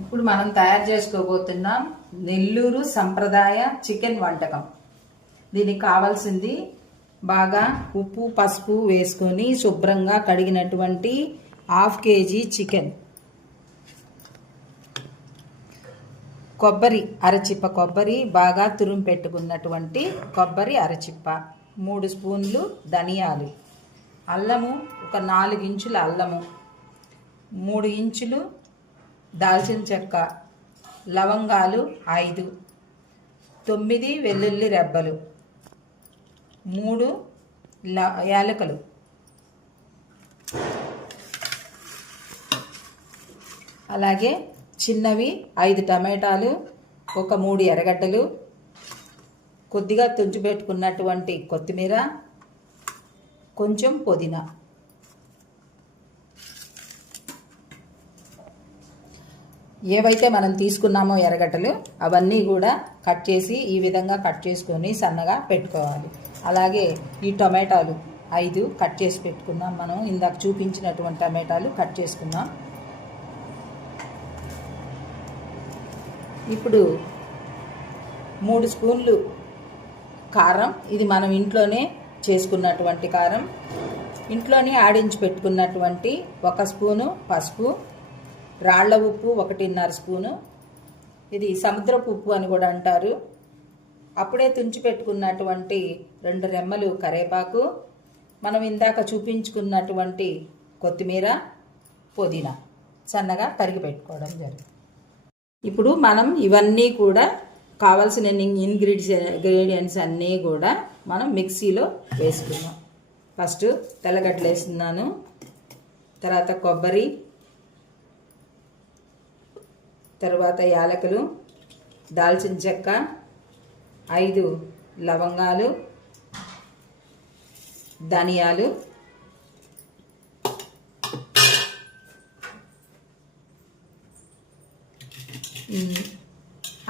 ఇప్పుడు మనం తయారు చేసుకోబోతున్నాం నెల్లూరు సంప్రదాయ చికెన్ వంటకం. దీనికి కావాల్సింది బాగా ఉప్పు పసుపు వేసుకొని శుభ్రంగా కడిగినటువంటి 1/2 kg చికెన్, కొబ్బరి అరచిప్ప, కొబ్బరి బాగా తురుము పెట్టుకున్నటువంటి కొబ్బరి అరచిప్ప, 3 స్పూన్లు ధనియాలు, అల్లము ఒక 4 ఇంచుల అల్లము, 3 ఇంచులు దాల్చిన చెక్క, లవంగాలు 5, 9 వెల్లుల్లి రెబ్బలు, 3 యాలకులు, అలాగే చిన్నవి 5 టమాటాలు, ఒక 3 ఎర్రగడ్డలు, కొద్దిగా తుంచి పెట్టుకున్నటువంటి కొత్తిమీర, కొంచెం పుదీనా. ఏవైతే మనం తీసుకున్నామో ఎర్రగడ్డలు అవన్నీ కూడా కట్ చేసి ఈ విధంగా కట్ చేసుకొని సన్నగా పెట్టుకోవాలి. అలాగే ఈ టమాటాలు 5 కట్ చేసి పెట్టుకుందాం. మనం ఇందాక చూపించినటువంటి టమాటాలు కట్ చేసుకుందాం. ఇప్పుడు 3 స్పూన్లు కారం, ఇది మనం ఇంట్లోనే చేసుకున్నటువంటి కారం, ఇంట్లోనే ఆడించి పెట్టుకున్నటువంటి 1 స్పూను పసుపు, రాళ్ల ఉప్పు 1.5 స్పూను, ఇది సముద్రపు ఉప్పు అని కూడా అంటారు, అప్పుడే తుంచి పెట్టుకున్నటువంటి 2 రెమ్మలు కరేపాకు, మనం ఇందాక చూపించుకున్నటువంటి కొత్తిమీర, పుదీనా సన్నగా తరిగి పెట్టుకోవడం జరిగింది. ఇప్పుడు మనం ఇవన్నీ కూడా కావాల్సిన ఇంగ్రీడియంట్స్ అన్నీ కూడా మనం మిక్సీలో వేసుకుందాం. ఫస్ట్ తెల్లగడ్డలు వేస్తున్నాను, తర్వాత కొబ్బరి, తర్వాత యాలకులు, దాల్చిన చెక్క, 5 లవంగాలు, ధనియాలు,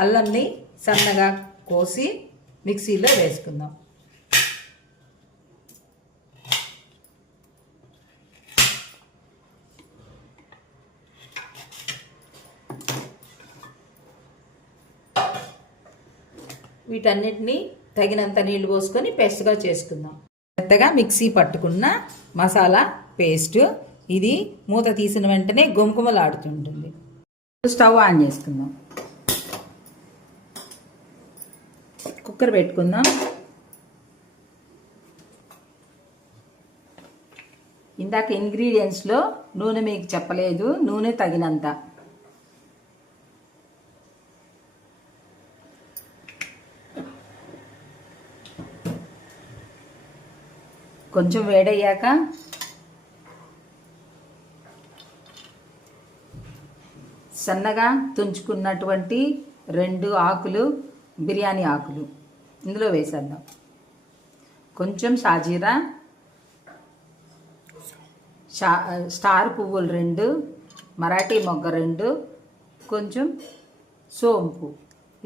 అల్లంని సన్నగా కోసి మిక్సీలో వేసుకుందాం. వీటన్నిటిని తగినంత నీళ్లు పోసుకొని పేస్ట్గా చేసుకుందాం. మెత్తగా మిక్సీ పట్టుకున్న మసాలా పేస్ట్ ఇది మూత తీసిన వెంటనే గుమగుమలాడుతుంటుంది. స్టవ్ ఆన్ చేసుకుందాం. కుక్కర్ పెట్టుకుందాం. ఇందాక ఇంగ్రీడియంట్స్లో నూనె మీకు చెప్పలేదు, నూనె తగినంత. కొంచెం వేడయ్యాక సన్నగా తుంచుకున్నటువంటి 2 ఆకులు, బిర్యానీ ఆకులు ఇందులో వేసేద్దాం. కొంచెం సాజీరా, స్టార్ పువ్వులు 2, మరాఠీ మొగ్గ 2, కొంచెం సోంపు,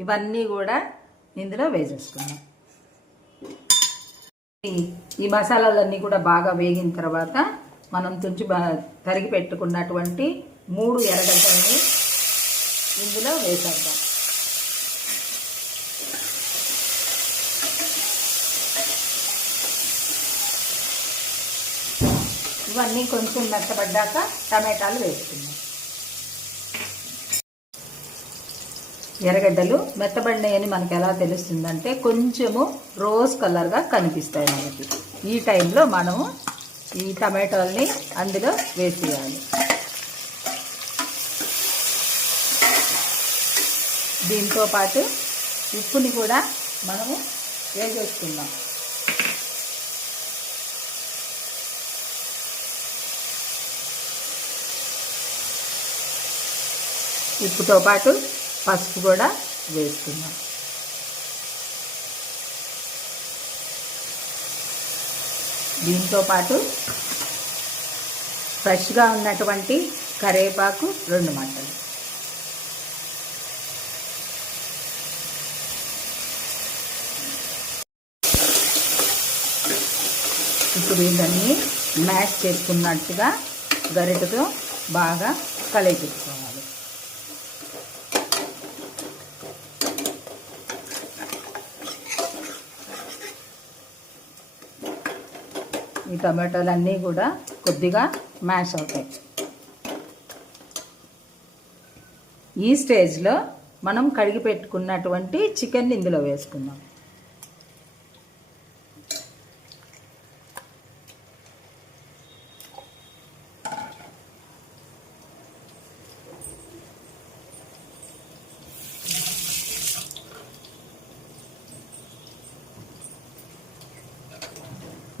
ఇవన్నీ కూడా ఇందులో వేసేసుకున్నాం. ఈ మసాలాలన్నీ కూడా బాగా వేగిన తర్వాత మనం తరిగి పెట్టుకున్నటువంటి 3 ఎర్రగడ్డల్ని ఇందులో వేసేద్దాం. ఇవన్నీ కొంచెం మెత్తబడ్డాక టమాటాలు వేసుకుందాం. ఎర్రగడ్డలు మెత్తబడినాయని మనకు ఎలా తెలుస్తుందంటే కొంచెము రోజ్ కలర్గా కనిపిస్తాయి మనకి. ఈ టైంలో మనము ఈ టమాటాలని అందులో వేసేయాలి. దీంతో పాటు ఉప్పుని కూడా మనము వేసేసుకుందాం. ఉప్పుతో పాటు పసుపు కూడా వేసుకుందాం. దీంతో పాటు ఫ్రెష్గా ఉన్నటువంటి కరివేపాకు 2 మట్టలు. ఇప్పుడు ఇవన్నీ మ్యాష్ చేసుకున్నట్టుగా గరిటెతో బాగా కలిపెట్టుకోవాలి. ఈ టమాటోలు అన్నీ కూడా కొద్దిగా మ్యాష్ అవుతాయి. ఈ స్టేజ్లో మనం కడిగి పెట్టుకున్నటువంటి చికెన్ ఇందులో వేసుకుందాం.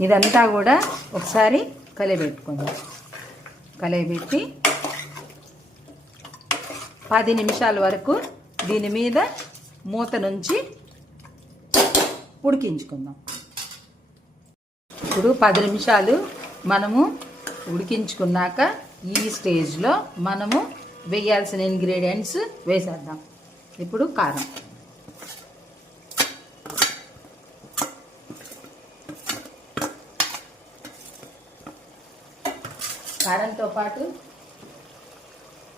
ఇదంతా కూడా ఒకసారి కలియబెట్టుకుందాం. కలియబెట్టి 10 నిమిషాల వరకు దీని మీద మూత నుంచి ఉడికించుకుందాం. ఇప్పుడు 10 నిమిషాలు మనము ఉడికించుకున్నాక ఈ స్టేజ్లో మనము వేయాల్సిన ఇంగ్రీడియంట్స్ వేసేద్దాం. ఇప్పుడు కారం, కారంతో పాటు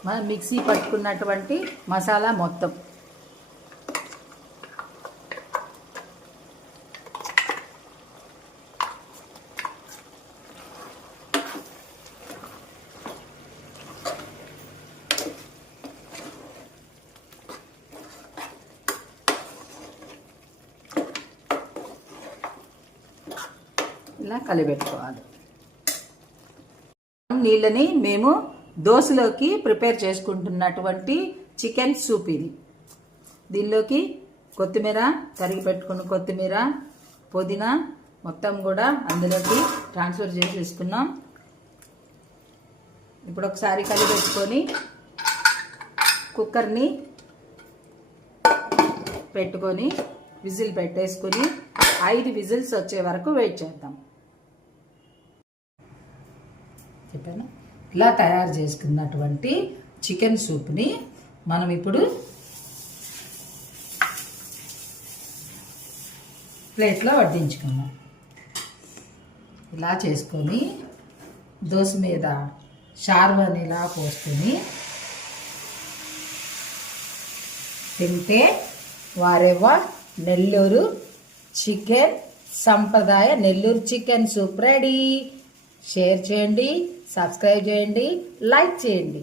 మనం మిక్సీ పట్టుకున్నటువంటి మసాలా మొత్తం, ఇలా కలిపెట్టుకోవాలి. నీళ్ళని మేము దోశలోకి ప్రిపేర్ చేసుకుంటున్నటువంటి చికెన్ సూప్ ఇది. దీనిలోకి కొత్తిమీర, తరిగి పెట్టుకున్న కొత్తిమీర, పుదీనా మొత్తం కూడా అందులోకి ట్రాన్స్ఫర్ చేసేసుకున్నాం. ఇప్పుడు ఒకసారి కలిపెట్టుకొని కుక్కర్ని పెట్టుకొని విజిల్ పెట్టేసుకొని 5 విజిల్స్ వచ్చే వరకు వెయిట్ చేద్దాం. చెప్పాను. ఇలా తయారు చేసుకున్నటువంటి చికెన్ సూప్ని మనం ఇప్పుడు ప్లేట్లో వడ్డించుకున్నాం. ఇలా చేసుకొని దోశ మీద షార్వాని ఇలా పోసుకొని తింటే వారెవ్వ నెల్లూరు చికెన్ సంప్రదాయ Nellore chicken soup ready. Share చేయండి, సబ్స్క్రైబ్ చేయండి, లైక్ చేయండి.